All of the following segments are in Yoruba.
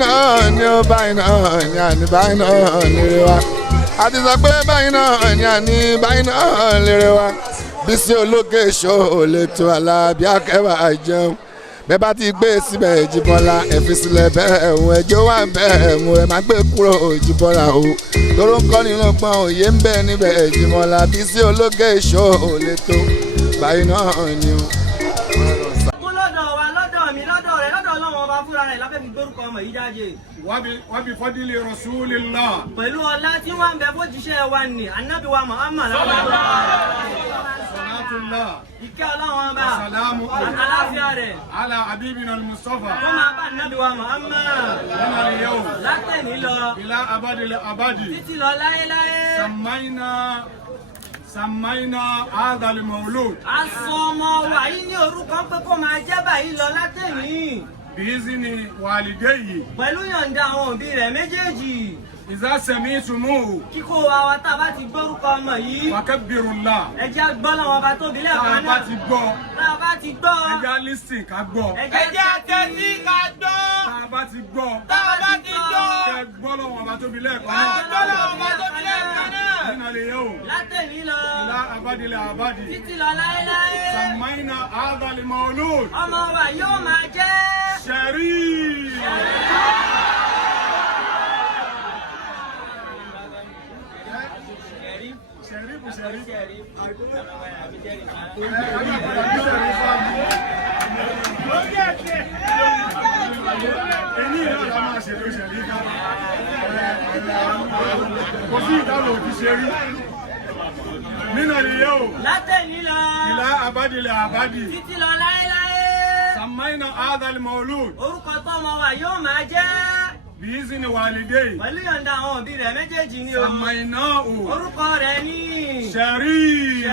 náà ni ó báyìí náà ni àní báyìí náà lérè wa àti sọ pé báyìí náà ni àní báyìí náà lérè wa Bísí Olókè Show lè tó Alábí Akẹ́wà jẹun bẹ́ẹ̀ bá ti gbé síbẹ̀ Jíbọ́lá ẹ fi sílẹ̀ bẹ́ẹ̀ ẹ̀hún ẹjọ́ wà bẹ́ẹ̀ mú ẹ má gbé kúrò Jíbọ́lá o tóró ń kọ́ nínú gbọ́n òye ń bẹ níbẹ̀ Jíbọ́lá Bísí Olókè Show lè tó báyìí náà ni o. Wábi fọ́dílì Rasulillah. Pẹ̀lú ọlá tí wọ́n ń bẹ fójíṣẹ́ wa ní Ànábì wa Muhammad. Salatullah. Ìkẹ́ Ọlọ́run ọba. Salamu àlàáfíà rẹ̀. ala habibina al-Mustafa. Wọ́n máa bá Ànábì wa Muhammad. Min al-yawm. Látẹ̀ní lọ. Ila abadil abadi. Títí lọ láéláé. Samaina hadha al-mawlud. A sọ ọmọ wa yìí ní orúkọ pé kó máa jẹ́ báyìí lọ látẹ̀ní. Bi'izni walidayhi. Pẹ̀lú yọ̀ǹda àwọn òbí rẹ̀ méjèèjì. Iza sami'tumuhu. Kíkó wa tá a bá ti gbórúkọ ọmọ yìí. Wakabbirullah. Ẹ jẹ́ gbọ́ lọ́wọ́ ọba tóbi lẹ́ẹ̀kan náà. Tá a bá ti gbọ́. Tá a bá ti gbọ́. Ẹ jẹ́ listen ká gbọ́. Ẹ jẹ́ àtẹ́tí ká gbọ́. Tá a bá ti gbọ́. Tá a bá ti gbọ́. Ẹ gbọ́ lọ́wọ́ ọba tóbi lẹ́ẹ̀kan Ẹ náà. gbọ́ lọ́wọ́ ọba tóbi lẹ́ẹ̀kan náà. Min al-yawm. Látẹ̀ní lọ. Ila abadil abadi. Títí lọ láéláé. Samaina hadha al-mawlud. Ọmọ wa yóò máa jẹ́. Sharif. Nínú ìyẹ́ o. Látẹ̀ní lọ. Ìlà àbádìlẹ̀ àbádì. Títí lọ láéláé. Sàmáìnà Adal Maulud. Orúkọ tọ́mọ wa yóò máa jẹ́. Bi'izni walidayhi. Pẹ̀lú yọ̀ǹda àwọn òbí rẹ̀ méjèèjì ni o. Sàmáìnà o. Orúkọ rẹ̀ ní. Sharif.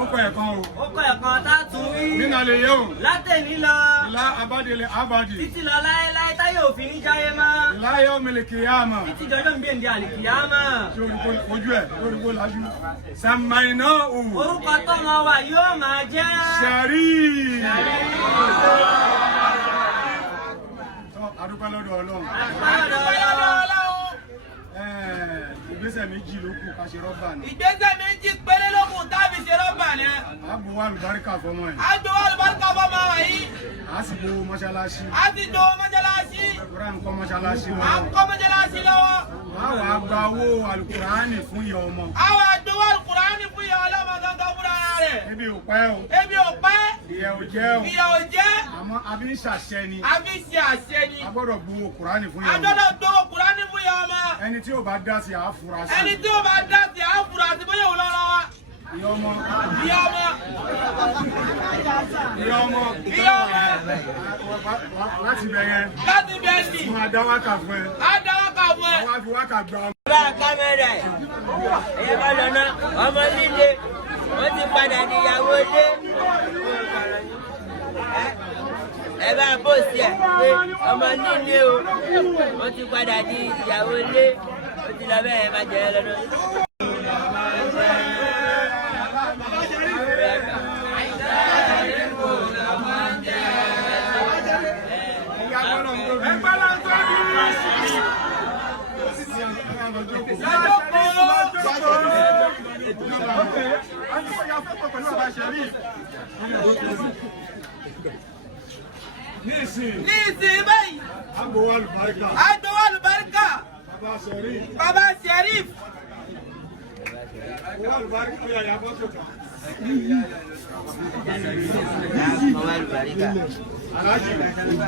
Ó kọ ẹ̀kan o. Ó kọ ẹ̀kan tá a tún wí. Nínú ìyẹ́ o. Látẹ̀ní lọ. Ìlà àbádìlẹ̀ àbádì. Títí lọ láéláé táyé òfin ní jáyé mọ́. Ìlà yawmil qiyamah. Títí jọjọ́ ń gbèǹde àlìkìyámà. Ojú ẹ̀ lórí kó lajú. Sàmáìnà o. Orúkọ tọ́mọ wa yóò máa jẹ́. Sharif. Adúpẹ́ lọ́dọ̀ Ọlọ́run. Ìgbésẹ̀ méjì ló kù ká ṣe rọ́bà ni. Ìgbésẹ̀ méjì péré ló kù tábì ṣe rọ́bà ni. Àgbò wà lùbáríkà fọmọ yìí. Àgbò wà lùbáríkà fọmọ yìí. A sì gbowó mọ́ṣáláṣí. A ti dòwó mọ́ṣáláṣí. Àkùrá ń kọ́ mọ́ṣáláṣí À lọ́wọ́. ń kọ́ mọ́ṣáláṣí lọ́wọ́. Báwo a gba owó alukùránì fún ìyá ọmọ? Àwọn àdówó alukùránì fún ìyá ọlọ́mọ gangan fúnra rẹ̀. Ebi ò pẹ́ o. Ebi ò pẹ́. Ìyà ò jẹ́ o. Ìyà ò jẹ́. Àmọ́ a bí ń ṣàṣẹ ni. A fi ṣe àṣẹ ni. A gbọ́dọ̀ gbowó kùránì fún ìyá ọmọ. Àdọ́dọ̀ dòwó kùránì fún ìyá ọmọ. Ẹni tí ò bá dá sí àáfura sí. Ẹni tí ó bá dá sí àáfura sí bóyá òun lọ́rọ́ wa. Ìyá ọmọ. Ìyá ọmọ. Ìyá ọmọ. Ìyá ọmọ. Láti bẹ̀ yẹn. Láti bẹ́ẹ̀ ni. Máa dá wákà fún ẹ. Á dá wákà fún ẹ. Wọ́n á fi wákà gba ọmọ. Bá kámẹ́rà ẹ̀, ẹ̀yẹ bá lọ́nà ọmọ líle, wọ́n ti padà di ìyàwó ilé. Ẹ bá bóòsì ẹ̀ pé ọmọ líle o, wọ́n ti padà di ìyàwó ilé. Ó ti lọ bẹ́ẹ̀ má jẹ́ lọ́dọ̀. Nísìnyí báyìí. Àgbò wà lùbáríkà. Àgbò àlùbáríkà. Bàbá Sharif. Bàbá Sharif. Wà lùbáríkà ó yà yà bọ́ sókè. Aláàjì.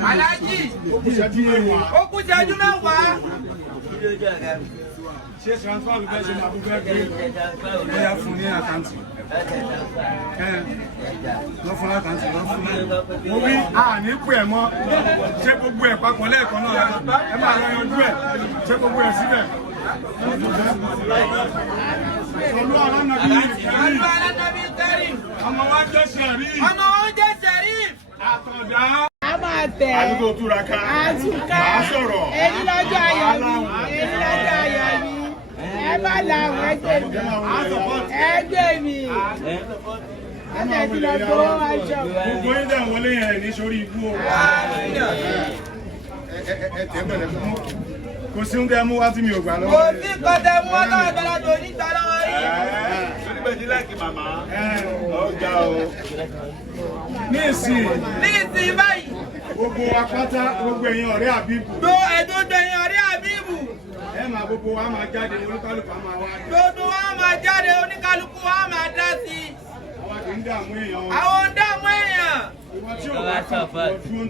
Aláàjì. Ó kù ìṣẹ́jú mẹ́wàá. Ó kù ìṣẹ́jú mẹ́wàá. Ṣé transfer ló fẹ́ ṣe máa fún fẹ́ gbé? Bóyá fún ní àkáǹtì. Lọ fún àkáǹtì lọ fún. Mo wí àní pè ẹ̀ mọ́. Ṣé gbogbo ẹ̀ papọ̀ lẹ́ẹ̀kan náà? Ẹ máa lọ yanjú ẹ̀. Ṣé gbogbo ẹ̀ síbẹ̀? Olú Alánàbí Kẹ́rìm. Olú Alánàbí Kẹ́rìm. Ọmọ wa jẹ́ Sharif. Ọmọ wa jẹ́ Sharif. Àtọ̀dá. A máa tẹ̀. Àdúgbò túraká. Àtúnká. Màá sọ̀rọ̀. Èyí lọ́jọ́ ayọ̀ mi. Èyí lọ́jọ́ ayọ̀ mi. Ẹ bá làwọn ẹgbẹ́ mi. Ẹgbẹ́ mi. Ẹgbẹ́ mi lọ gbowó aṣọ. Gbogbo yín dẹ̀ wọlé yẹn ní sórí ibú o. ẹ tẹ́ bẹ̀rẹ̀ fún kò sí oúnjẹ mú wá tí mi ò gbà lọ́wọ́. kò sí kọ́tẹ́ mú wá lọ́wọ́ ìgbàlagbà onígbà lọ́wọ́ yìí. oníbẹ̀jì láìkí màmá. ọjà o. ní ìsìn báyìí. gbogbo apáta gbogbo èèyàn ọ̀rẹ́ àbíbù. gbogbo èèyàn ọ̀rẹ́ àbíbù. ẹ máa gbogbo wa máa jáde oníkálùkù máa wá. gbogbo wa máa jáde oníkálùkù wa máa dá sí i. àwọn kì í dààmú èèyàn. àwọn ń dààmú èèyàn. ìwọ tí ò bá kàn fún ọdún.